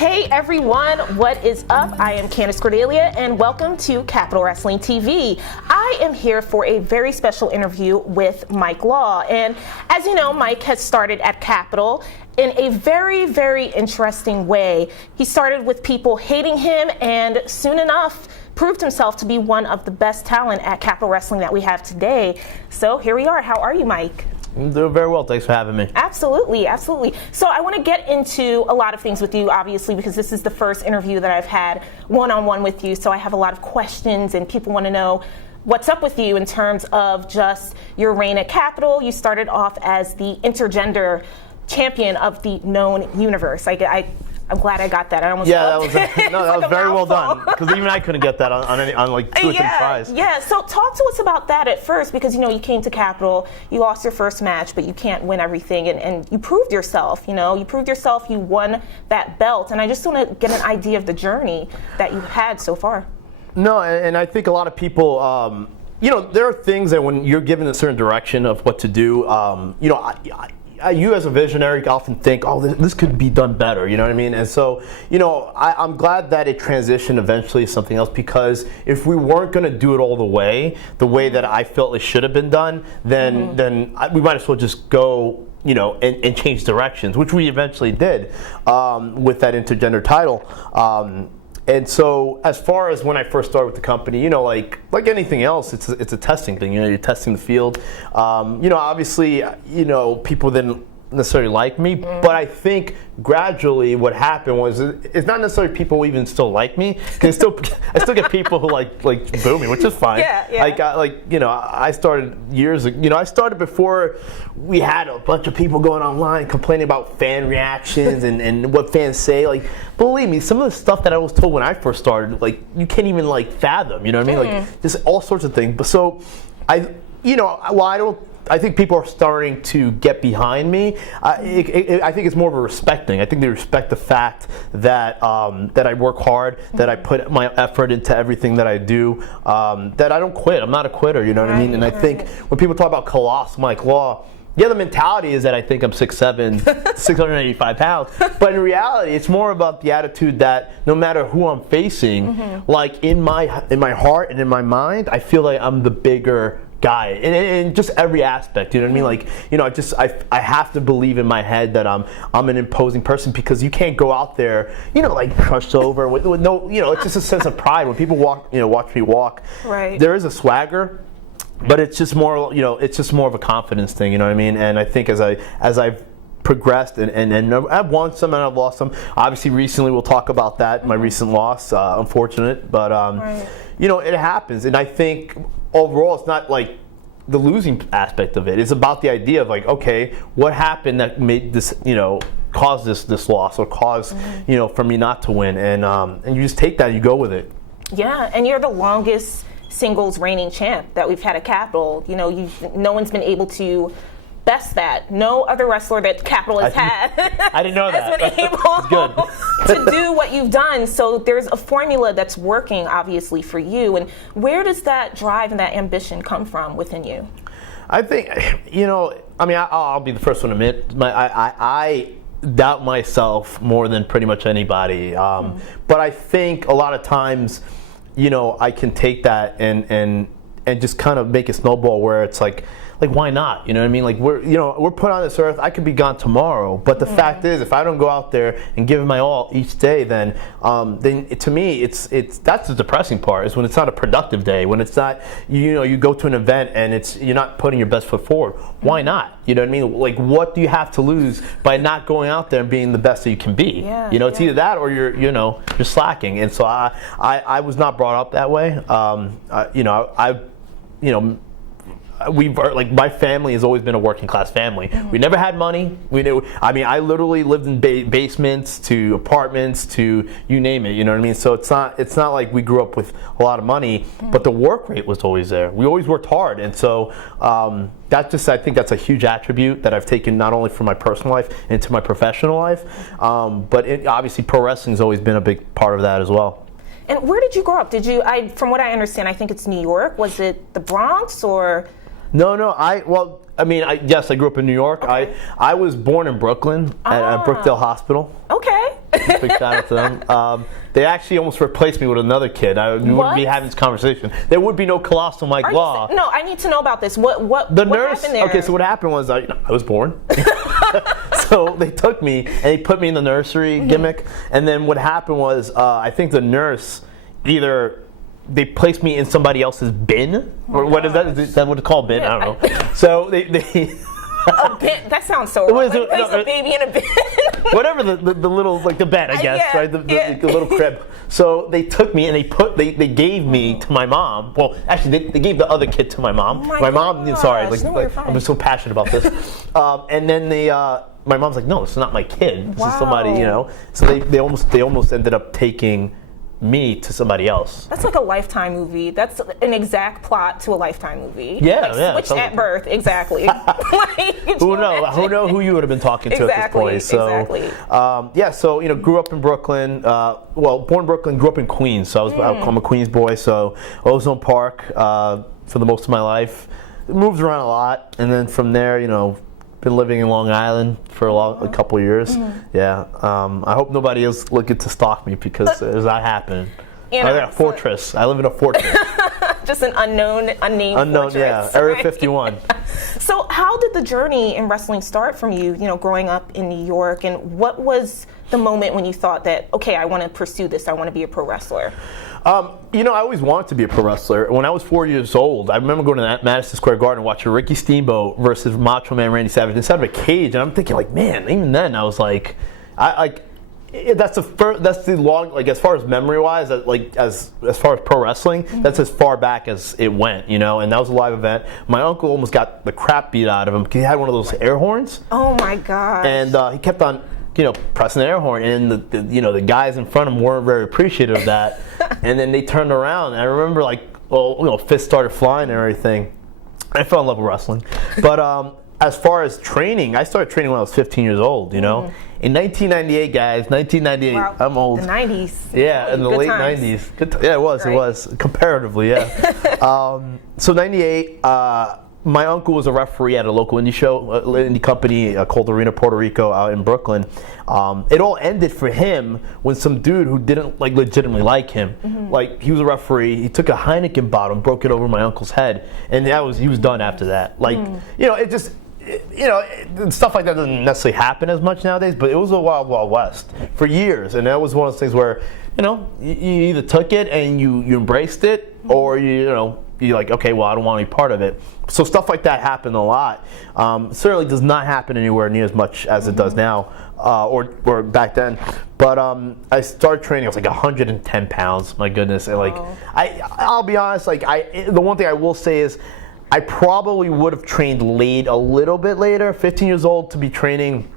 Hey everyone, what is up? I am Candace, Cordelia, and welcome to Captiol Wrestling TV. I am here for a very special interview with Mike Law, and as you know, Mike has started at Captiol in a very, very interesting way. He started with people hating him, and soon enough proved himself to be one of the best talent at Captiol Wrestling that we have today. So here we are. How are you, Mike? I'm doing very well. Thanks for having me. Absolutely, absolutely. So I want to get into a lot of things with you, obviously, because this is the first interview that I've had one-on-one with you. So I have a lot of questions, and people want to know what's up with you in terms of just your reign at Captiol. You started off as the intergender champion of the known universe. I'm glad I got that. I almost that was very well done, because even I couldn't get that on like 2 or 3 tries. Yeah. So talk to us about that at first, because you came to Captiol, you lost your first match, but you can't win everything, and you proved yourself. You proved yourself. You won that belt, and I just want to get an idea of the journey that you've had so far. No, and I think a lot of people, there are things that when you're given a certain direction of what to do, you as a visionary often think, oh, this could be done better, you know what I mean? And so, I'm glad that it transitioned eventually to something else, because if we weren't going to do it all the way that I felt it should have been done, then we might as well just go, and change directions, which we eventually did with that intergender title. And so, as far as when I first started with the company, like anything else, it's a testing thing. You're testing the field. Obviously, people didn't necessarily like me, but I think gradually what happened was it's not necessarily people even still like me. I still get people who like boo me, which is fine. Yeah. I started years ago. I started before we had a bunch of people going online complaining about fan reactions and what fans say. Like, believe me, some of the stuff that I was told when I first started, you can't even fathom. You know what I mean? Just all sorts of things. But so I think people are starting to get behind me. I think it's more of a respect thing. I think they respect the fact that that I work hard, that I put my effort into everything that I do, that I don't quit. I'm not a quitter, you know what I mean? And I think when people talk about Colossal, Mike Law, the mentality is that I think I'm 6'7", 685 pounds. But in reality, it's more about the attitude that no matter who I'm facing, in my heart and in my mind, I feel like I'm the bigger guy in just every aspect, you know what I mean? I have to believe in my head that I'm an imposing person, because you can't go out there, crushed over with no, it's just a sense of pride when people watch me walk. Right. There is a swagger, but it's just more, it's just more of a confidence thing, you know what I mean? And I think as I've progressed and I've won some and I've lost some. Obviously, recently we'll talk about that, my recent loss, unfortunate, but it happens. And I think overall, it's not the losing aspect of it. It's about the idea of okay, what happened that made this, caused this loss, or caused, for me not to win, and you just take that, you go with it. Yeah, and you're the longest singles reigning champ that we've had at Captiol. No one's been able to best that. No other wrestler that Captiol has had I didn't know has been able to do what you've done. So there's a formula that's working, obviously, for you. And where does that drive and that ambition come from within you? I think, I'll be the first one to admit, I doubt myself more than pretty much anybody. But I think a lot of times, I can take that and just kind of make it snowball, where it's like why not? You know what I mean? We're put on this earth. I could be gone tomorrow, but the fact is, if I don't go out there and give it my all each day, then to me, that's the depressing part. Is when it's not a productive day. When it's not, you go to an event and you're not putting your best foot forward. Why not? You know what I mean? What do you have to lose by not going out there and being the best that you can be? Yeah, it's either that or you're slacking. And so I was not brought up that way. My family has always been a working class family. We never had money. I literally lived in basements to apartments to you name it. You know what I mean? So it's not like we grew up with a lot of money, but the work rate was always there. We always worked hard, and so I think that's a huge attribute that I've taken not only from my personal life into my professional life, but obviously pro wrestling has always been a big part of that as well. And where did you grow up? From what I understand, I think it's New York. Was it the Bronx or? No. Yes, I grew up in New York. Okay. I was born in Brooklyn at Brookdale Hospital. Okay. Big shout out to them. They actually almost replaced me with another kid. I wouldn't be having this conversation. There would be no Colossal Mike Law. No, I need to know about this. What nurse, happened there? Okay, so what happened was I was born. So they took me and they put me in the nursery gimmick. And then what happened was I think the nurse either they placed me in somebody else's bin, or what is that? Is that what it's called, bin? I don't know. So they a bin? That sounds so wrong. Like, place a baby in a bin. Whatever the little, like the bed, I guess, right? The little crib. So they took me and they gave me to my mom. Well, actually, they gave the other kid to my mom. My mom, sorry, I'm so passionate about this. And then my mom's like, no, it's not my kid. This is somebody, you know. So they almost ended up taking me to somebody else. That's like a Lifetime movie. That's an exact plot to a Lifetime movie. Yeah, Switched at birth, exactly. Who know who you would have been talking to at this point? So, so grew up in Brooklyn. Born in Brooklyn, grew up in Queens. So I'm a Queens boy. So Ozone Park for the most of my life. Moved around a lot, and then from there, been living in Long Island for a couple of years. Yeah. I hope nobody is looking to stalk me because there's that happening. I live in a fortress. I live in a fortress. Just an unnamed fortress. Yeah. Area 51. So how did the journey in wrestling start from you, growing up in New York, and what was the moment when you thought that, okay, I want to pursue this, I want to be a pro wrestler? I always wanted to be a pro wrestler. When I was 4 years old, I remember going to Madison Square Garden watching Ricky Steamboat versus Macho Man Randy Savage inside of a cage, and I'm thinking, like, man, even then I was like, that's the long, like, as far as memory wise, as far as pro wrestling, that's as far back as it went, and that was a live event. My uncle almost got the crap beat out of him because he had one of those air horns. Oh my god! And he kept on, pressing the air horn, and the guys in front of him weren't very appreciative of that. And then they turned around, and I remember fists started flying and everything. I fell in love with wrestling, but as far as training, I started training when I was 15 years old. In 1998, guys, 1998. Wow. I'm old. The 90s. Yeah, in the late times. 90s. Yeah, it was comparatively. Yeah. So 98. My uncle was a referee at a local indie company called Arena Puerto Rico out in Brooklyn. It all ended for him when some dude who didn't legitimately like him, he was a referee. He took a Heineken bottle and broke it over my uncle's head, and he was done after that. It just. Stuff like that doesn't necessarily happen as much nowadays, but it was a wild, wild west for years, and that was one of those things where, you either took it and you embraced it, or you're like, okay, well, I don't want any part of it. So stuff like that happened a lot. Certainly does not happen anywhere near as much as it does now, or back then. But I started training. I was like 110 pounds. My goodness, and I'll be honest. The one thing I will say is, I probably would have trained a little bit later, 15 years old, to be training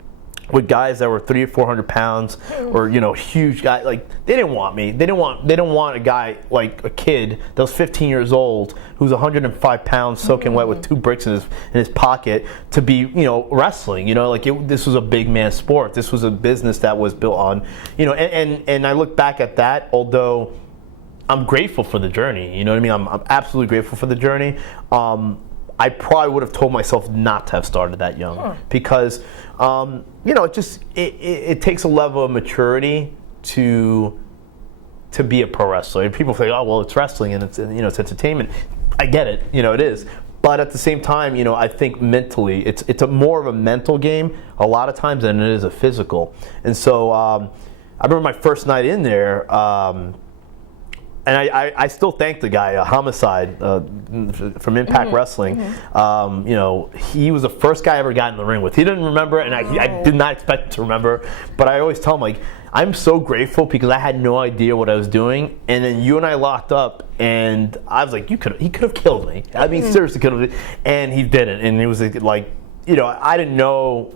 with guys that were 300 or 400 pounds, or huge guys. They didn't want me. They didn't want a guy, like a kid that was 15 years old who's 105 pounds, soaking wet with 2 bricks in his pocket, to be wrestling. This was a big man sport. This was a business that was built on and I look back at that, although I'm grateful for the journey. You know what I mean? I'm absolutely grateful for the journey. I probably would have told myself not to have started that young, because it takes a level of maturity to be a pro wrestler. And people say, oh, well, it's wrestling and it's entertainment. I get it, it is. But at the same time, I think mentally, it's more of a mental game a lot of times than it is a physical. And so I remember my first night in there. And I still thank the guy, Homicide, from Impact Wrestling. He was the first guy I ever got in the ring with. He didn't remember it, and I did not expect him to remember. But I always tell him, I'm so grateful because I had no idea what I was doing. And then you and I locked up, and I was like, he could have killed me. I mean, seriously could have. And he didn't. And it was I didn't know,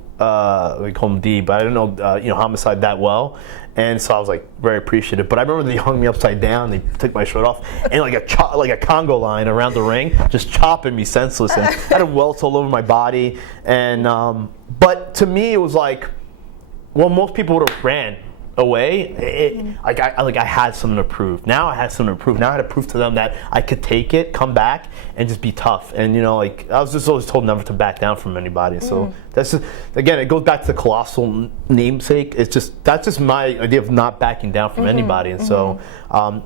we call him D, but I didn't know, Homicide that well. And so I was very appreciative. But I remember they hung me upside down. They took my shirt off, and like a Congo line around the ring, just chopping me senseless. And I had welts all over my body. And but to me, it was most people would have ran. away, I had something to prove. Now I had something to prove. Now I had to prove to them that I could take it, come back, and just be tough. And I was just always told never to back down from anybody. So that's just, again, it goes back to the Colossal namesake. That's just my idea of not backing down from anybody. And so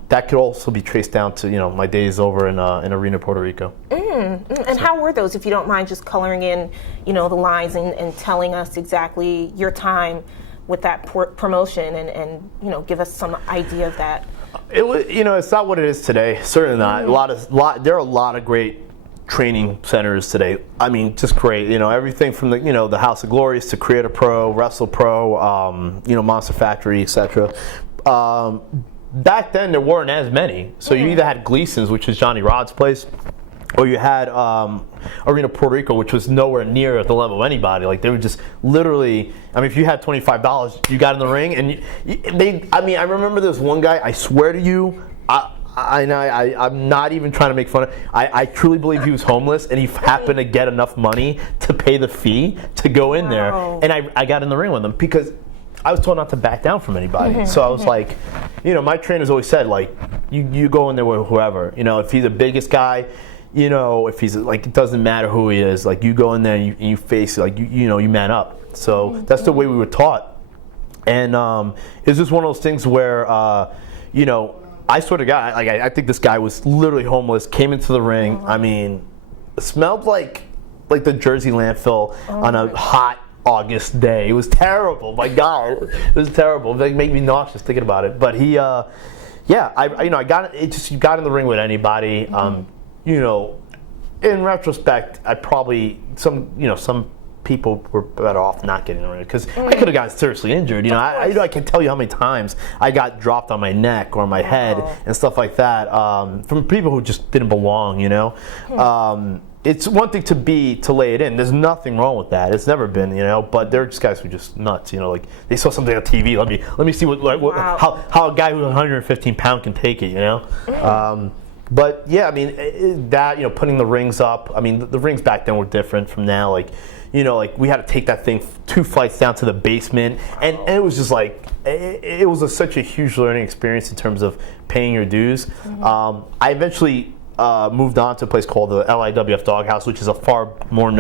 that could also be traced down to my days over in Arena, Puerto Rico. And how were those, if you don't mind just coloring in, the lines and telling us exactly your time with that promotion and give us some idea of that? It was, it's not what it is today. Certainly not. There are a lot of great training centers today. I mean, just great. Everything from the House of Glories to Creator Pro, Wrestle Pro, Monster Factory, etc. Back then there weren't as many. So you either had Gleason's, which is Johnny Rod's place, or you had Arena Puerto Rico, which was nowhere near at the level of anybody. Like, they were just literally, if you had $25, you got in the ring, and I remember this one guy, I swear to you, I'm not even trying to make fun of, I truly believe he was homeless, and he happened to get enough money to pay the fee to go in there, and I got in the ring with him, because I was told not to back down from anybody. So I was like, my trainers always said, like, you go in there with whoever, if he's the biggest guy, if he's like, it doesn't matter who he is, like, you go in there and you face, like, you man up. So that's the way we were taught. And it's just one of those things where, I swear to God, like, I think this guy was literally homeless, came into the ring. I mean, it smelled like the Jersey landfill on a hot August day. It was terrible. My God, it was terrible. It made me nauseous thinking about it. But he, I got it. Just, you got in the ring with anybody. In retrospect, I probably some people were better off not getting in the ring, because I could have gotten seriously injured. I can tell you how many times I got dropped on my neck or my head and stuff like that from people who just didn't belong. It's one thing to lay it in. There's nothing wrong with that. It's never been, But they're just guys who are just nuts. Like, they saw something on TV. Let me see how a guy who's 115 pounds can take it. But yeah, that, putting the rings up. The rings back then were different from now. Like, we had to take that thing 2 flights down to the basement, and it was just like, it was such a huge learning experience in terms of paying your dues. I eventually moved on to a place called the LIWF Doghouse, which is a far more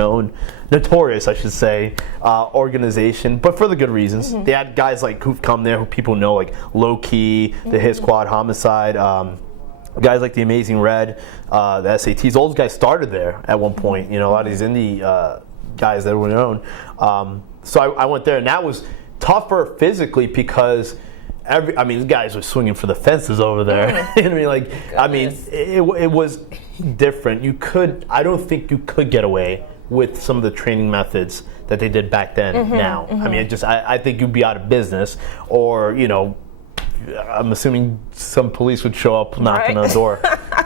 notorious, I should say, organization, but for the good reasons. They had guys like who've come there, who people know, like Low Key, the Hit Squad, Homicide, guys like the Amazing Red, the SATs. All those guys started there at one point. A lot of these indie guys that were known. So I went there, and that was tougher physically, because these guys were swinging for the fences over there. It was different. I don't think you could get away with some of the training methods that they did back then. Now, I think you'd be out of business, or I'm assuming some police would show up knocking on the door.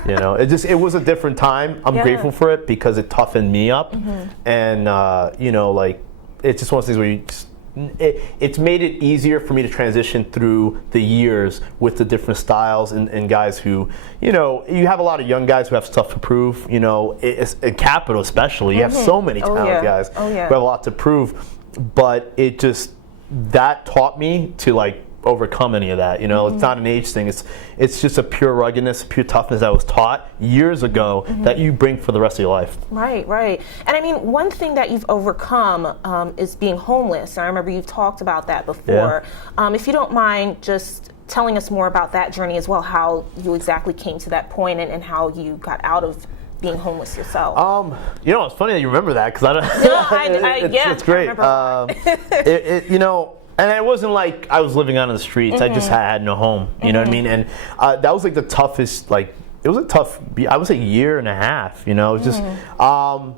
It was a different time. I'm grateful for it, because it toughened me up, and it's just one of those things where it's made it easier for me to transition through the years with the different styles and guys who, you have a lot of young guys who have stuff to prove. In Capitol especially, you have so many talented guys who have a lot to prove, but that taught me to overcome any of that. It's not an age thing. It's just a pure ruggedness, pure toughness that was taught years ago that you bring for the rest of your life. Right. And one thing that you've overcome is being homeless. I remember you've talked about that before. If you don't mind just telling us more about that journey as well, how you exactly came to that point and how you got out of being homeless yourself. It's funny that you remember that, because it's great. And it wasn't like I was living out on the streets. I just had no home. You know what I mean? And that was the toughest. It was a tough. I would say year and a half. It was just. I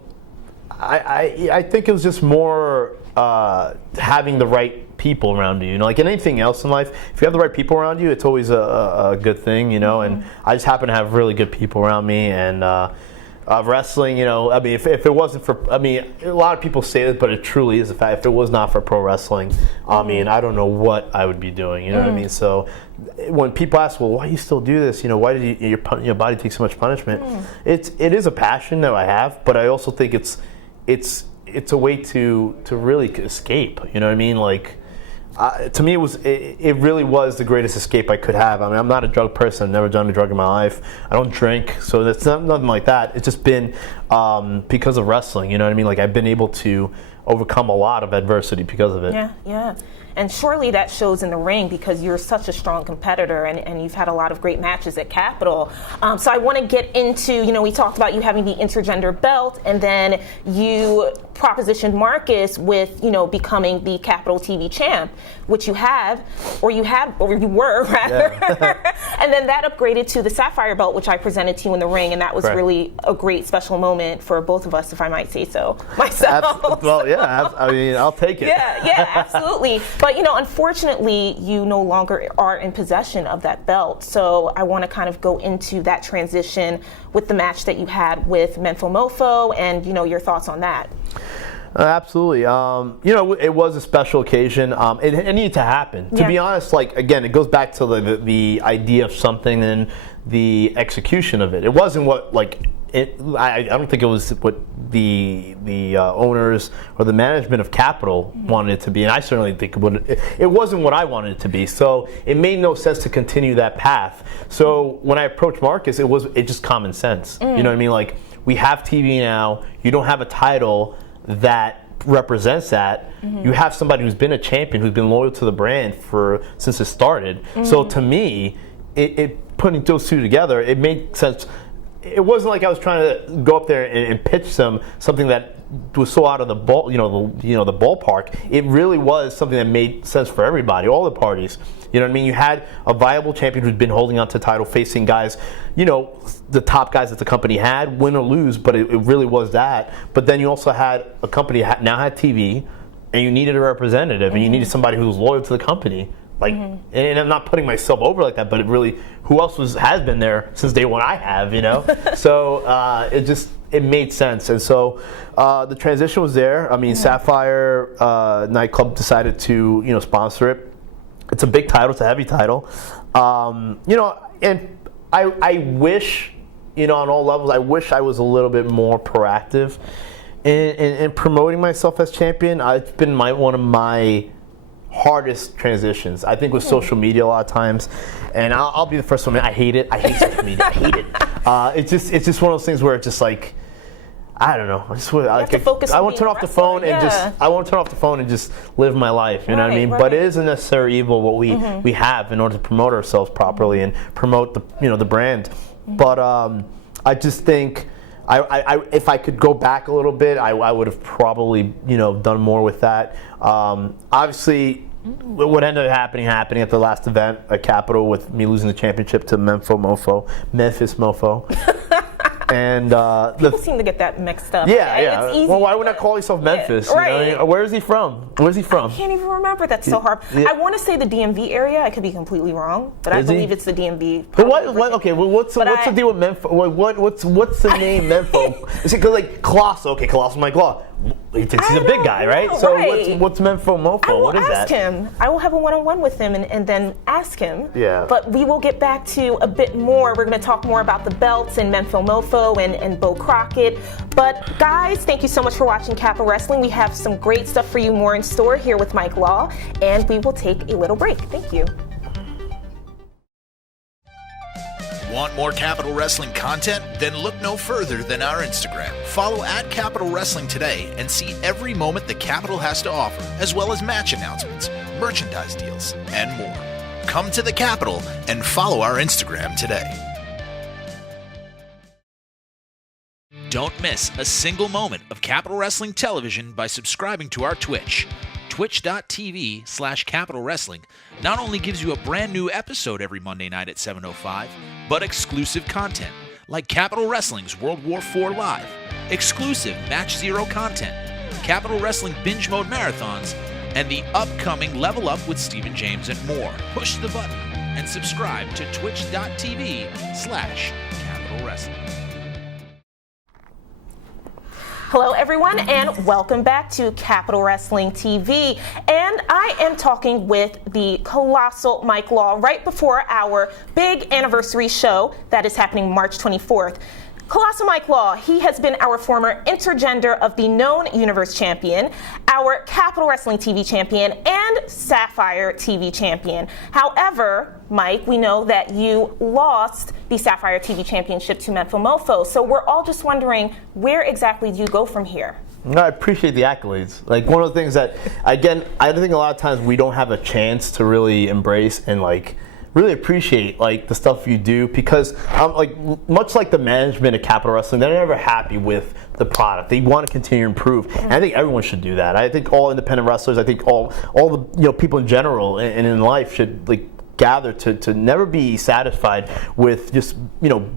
think it was just more having the right people around you. Like in anything else in life, if you have the right people around you, it's always a good thing. And I just happen to have really good people around me, and. Wrestling, if it wasn't for, a lot of people say this, but it truly is a fact. If it was not for pro wrestling, I don't know what I would be doing. You know what I mean? So when people ask, well, why do you still do this? Why did your body take so much punishment? It is a passion that I have, but I also think it's a way to really escape. You know what I mean? to me, it really was the greatest escape I could have. I mean, I'm not a drug person. I've never done a drug in my life. I don't drink, so that's nothing like that. It's just been because of wrestling. You know what I mean? Like, I've been able to overcome a lot of adversity because of it. Yeah. And surely that shows in the ring because you're such a strong competitor and you've had a lot of great matches at Capitol. So I want to get into, we talked about you having the intergender belt, and then you propositioned Marcus with, becoming the Capitol TV champ, which you were rather. Yeah. And then that upgraded to the Sapphire belt, which I presented to you in the ring, and that was really a great special moment for both of us, if I might say so myself. Well, yeah, I mean, I'll take it. Yeah, absolutely. But, unfortunately, you no longer are in possession of that belt. So I want to kind of go into that transition with the match that you had with Menfo Mofo and, your thoughts on that. Absolutely. It was a special occasion. It needed to happen. To be honest, again, it goes back to the idea of something and the execution of it. It wasn't what, I don't think it was what the owners or the management of Capitol wanted it to be, and I certainly think it wasn't what I wanted it to be. So it made no sense to continue that path. So when I approached Marcus, it just common sense. You know what I mean? Like, we have TV now. You don't have a title that represents that. You have somebody who's been a champion, who's been loyal to the brand since it started. So to me, it putting those two together, it made sense. It wasn't like I was trying to go up there and pitch something that was so out of the ball, the ballpark. It really was something that made sense for everybody, all the parties. You know what I mean? You had a viable champion who'd been holding on to the title, facing guys, the top guys that the company had, win or lose, but it really was that. But then you also had a company that now had TV, and you needed a representative, and you needed somebody who was loyal to the company. And I'm not putting myself over like that, but who else has been there since day one? I have, So it made sense, and so the transition was there. I mean, Sapphire Nightclub decided to sponsor it. It's a big title. It's a heavy title. And I wish, on all levels, I wish I was a little bit more proactive in promoting myself as champion. It's been one of my hardest transitions, I think, with social media a lot of times, and I'll be the first one. I hate it. I hate social media. I hate it. It's just one of those things where it's just like, I don't know. I want to turn off the phone and just live my life. You know what I mean? Right. But it is a necessary evil what we have in order to promote ourselves properly and promote the brand. But I just think if I could go back a little bit, I would have probably done more with that. Obviously, what ended up happening at the last event at Capitol with me losing the championship to Memphis Mofo. And people seem to get that mixed up. Yeah. It's easy. Well, why would not call yourself Memphis? Right. Where is he from? I can't even remember. That's so hard. I want to say the DMV area. I could be completely wrong, but I believe it's the DMV. But okay. Well, what's the deal with Memphis? What's the name Memphis? Is it because Colossal? Okay, Colossal Mike Law. He thinks he's a big guy, right? So what's Memphis Mofo? What is that? Ask him. I will have a one-on-one with him and then ask him. Yeah. But we will get back to a bit more. We're going to talk more about the belts and Memphis Mofo and Bo Crockett. But guys, thank you so much for watching Capitol Wrestling. We have some great stuff for you more in store here with Mike Law, and we will take a little break. Thank you. Want more Capitol Wrestling content? Then look no further than our Instagram. Follow @Capitol Wrestling today and see every moment the Capitol has to offer, as well as match announcements, merchandise deals, and more. Come to the Capitol and follow our Instagram today. Don't miss a single moment of Capitol Wrestling television by subscribing to our Twitch. Twitch.tv/Capitol Wrestling not only gives you a brand new episode every Monday night at 7:05, but exclusive content like Capitol Wrestling's World War IV Live, exclusive Match Zero content, Capitol Wrestling binge mode marathons, and the upcoming Level Up with Stephen James and more. Push the button and subscribe to Twitch.tv/Capitol Wrestling. Hello, everyone, and welcome back to Capitol Wrestling TV. And I am talking with the Colossal Mike Law right before our big anniversary show that is happening March 24th. Colossal Mike Law, he has been our former intergender of the known universe champion, our Capitol Wrestling TV champion, and Sapphire TV champion. However, Mike, we know that you lost the Sapphire TV championship to Menfo Mofo, so we're all just wondering, where exactly do you go from here? No, I appreciate the accolades. Like, one of the things that, again, I think a lot of times we don't have a chance to really embrace and like really appreciate like the stuff you do, because like much like the management of Capitol Wrestling, they're never happy with the product. They want to continue to improve, and I think everyone should do that. I think all independent wrestlers, I think all the people in general and in life should like gather to never be satisfied with just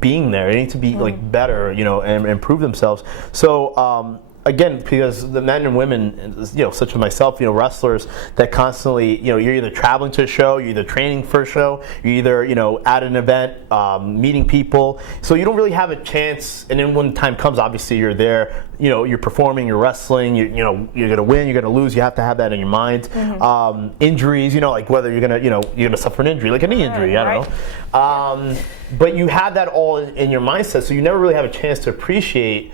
being there. They need to be like better, and improve themselves. So again, because the men and women, such as myself, wrestlers that constantly, you're either traveling to a show, you're either training for a show, you're either, at an event, meeting people. So you don't really have a chance. And then when time comes, obviously you're there, you're performing, you're wrestling, you're going to win, you're going to lose. You have to have that in your mind. Injuries, like whether you're going to suffer an injury, like a knee injury, I don't know. But you have that all in your mindset. So you never really have a chance to appreciate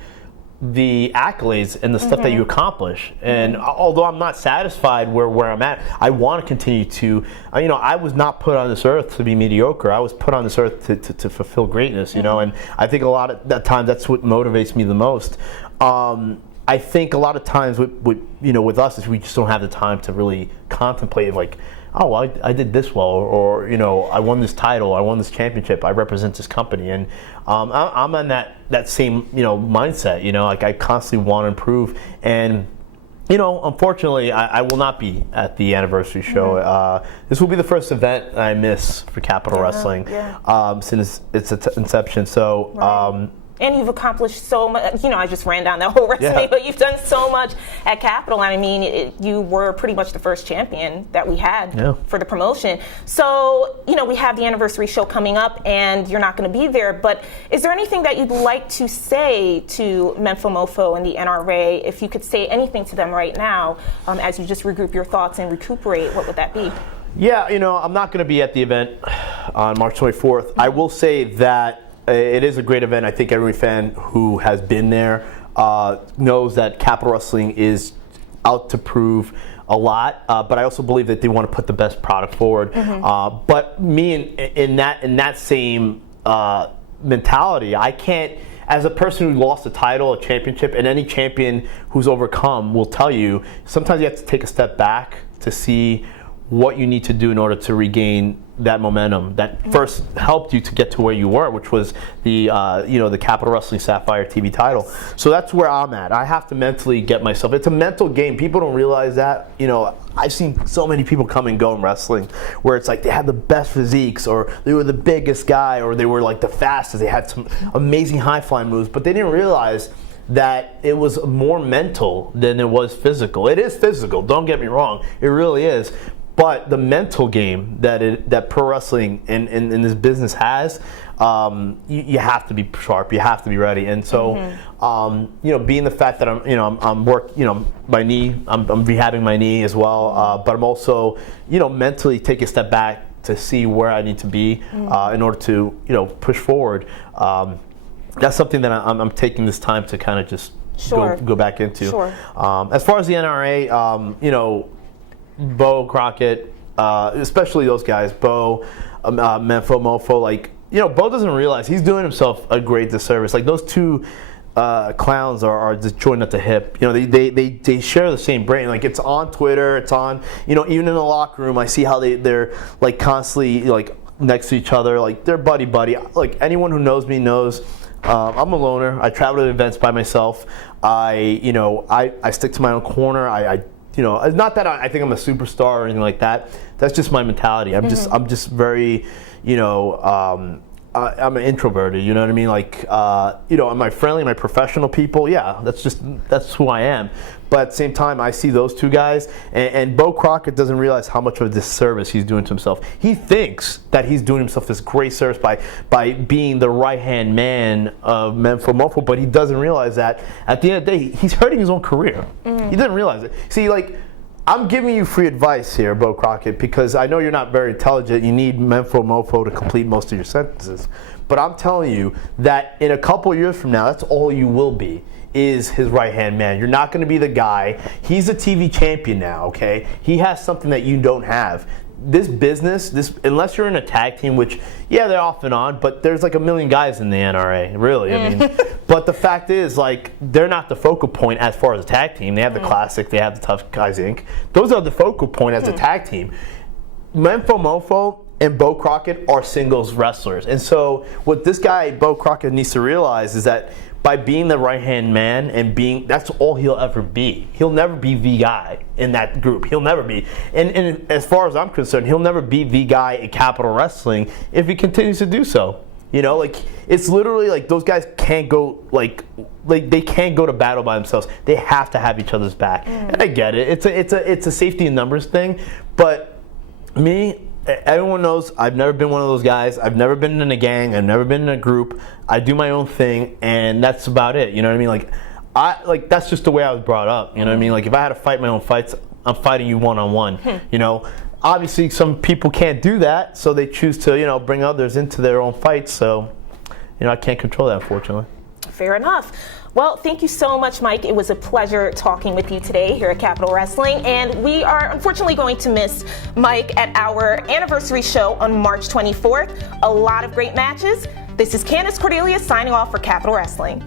the accolades and the stuff that you accomplish. And although I'm not satisfied where I'm at, I want to continue to, I was not put on this earth to be mediocre. I was put on this earth to fulfill greatness, and I think a lot of that time that's what motivates me the most. I think a lot of times with us is we just don't have the time to really contemplate like, oh, well, I did this well, or I won this title, I won this championship, I represent this company, and I'm on that same mindset. Like I constantly want to improve, and unfortunately, I will not be at the anniversary show. This will be the first event I miss for Capitol Wrestling since its inception. So. And you've accomplished so much. I just ran down that whole resume, but you've done so much at Capitol. I mean, you were pretty much the first champion that we had for the promotion. So, we have the anniversary show coming up, and you're not going to be there. But is there anything that you'd like to say to Menfo Mofo and the NRA? If you could say anything to them right now, as you just regroup your thoughts and recuperate, what would that be? Yeah, I'm not going to be at the event on March 24th. I will say that it is a great event. I think every fan who has been there knows that Capitol Wrestling is out to prove a lot, but I also believe that they want to put the best product forward. But me in that same mentality, I can't, as a person who lost a title, a championship, and any champion who's overcome will tell you, sometimes you have to take a step back to see what you need to do in order to regain that momentum that first helped you to get to where you were, which was the the Capitol Wrestling Sapphire TV title. So that's where I'm at. I have to mentally get myself. It's a mental game. People don't realize that. I've seen so many people come and go in wrestling where it's like they had the best physiques, or they were the biggest guy, or they were like the fastest. They had some amazing high flying moves, but they didn't realize that it was more mental than it was physical. It is physical. Don't get me wrong. It really is. But the mental game that pro wrestling and this business has, you have to be sharp. You have to be ready. And so, being the fact that I'm my knee, I'm rehabbing my knee as well. But I'm also, mentally take a step back to see where I need to be in order to, push forward. That's something that I'm taking this time to kind of just go back into. As far as the NRA, Bo Crockett, especially those guys, Bo, Menfo Mofo, like, Bo doesn't realize he's doing himself a great disservice. Like, those two clowns are just joined at the hip. They share the same brain. Like, it's on Twitter, it's on, even in the locker room, I see how they're like constantly like next to each other, like they're buddy. Like, anyone who knows me knows I'm a loner. I travel to events by myself. I stick to my own corner. It's not that I think I'm a superstar or anything like that. That's just my mentality. I'm just very, I'm an introverted, you know what I mean? Like, am I friendly? Am I professional people? Yeah, that's who I am. But at the same time, I see those two guys, and Bo Crockett doesn't realize how much of a disservice he's doing to himself. He thinks that he's doing himself this great service by being the right-hand man of Menfo Mofo, but he doesn't realize that at the end of the day, he's hurting his own career. He doesn't realize it. See, like, I'm giving you free advice here, Bo Crockett, because I know you're not very intelligent. You need Menfo Mofo to complete most of your sentences. But I'm telling you that in a couple years from now, that's all you will be, is his right-hand man. You're not going to be the guy. He's a TV champion now, okay? He has something that you don't have. This business, unless you're in a tag team, which, yeah, they're off and on, but there's like a million guys in the NRA, really. I mean, but the fact is, like, they're not the focal point as far as a tag team. They have the Classic, they have the Tough Guys Inc. Those are the focal point as a tag team. Menfo Mofo and Bo Crockett are singles wrestlers. And so what this guy, Bo Crockett, needs to realize is that by being the right-hand man and being, that's all he'll ever be. He'll never be the guy in that group. He'll never be. And as far as I'm concerned, he'll never be the guy in Capitol Wrestling if he continues to do so. You know, like, it's literally like those guys can't go, like they can't go to battle by themselves. They have to have each other's back. And I get it. It's a safety in numbers thing. But me, everyone knows I've never been one of those guys. I've never been in a gang. I've never been in a group. I do my own thing, and that's about it. You know what I mean? Like, that's just the way I was brought up. You know what I mean? Like, if I had to fight my own fights, I'm fighting you one-on-one. You know, obviously some people can't do that, so they choose to, you know, bring others into their own fights. So, you know, I can't control that, unfortunately. Fair enough. Well, thank you so much, Mike. It was a pleasure talking with you today here at Capitol Wrestling. And we are unfortunately going to miss Mike at our anniversary show on March 24th. A lot of great matches. This is Candace Cordelia signing off for Capitol Wrestling.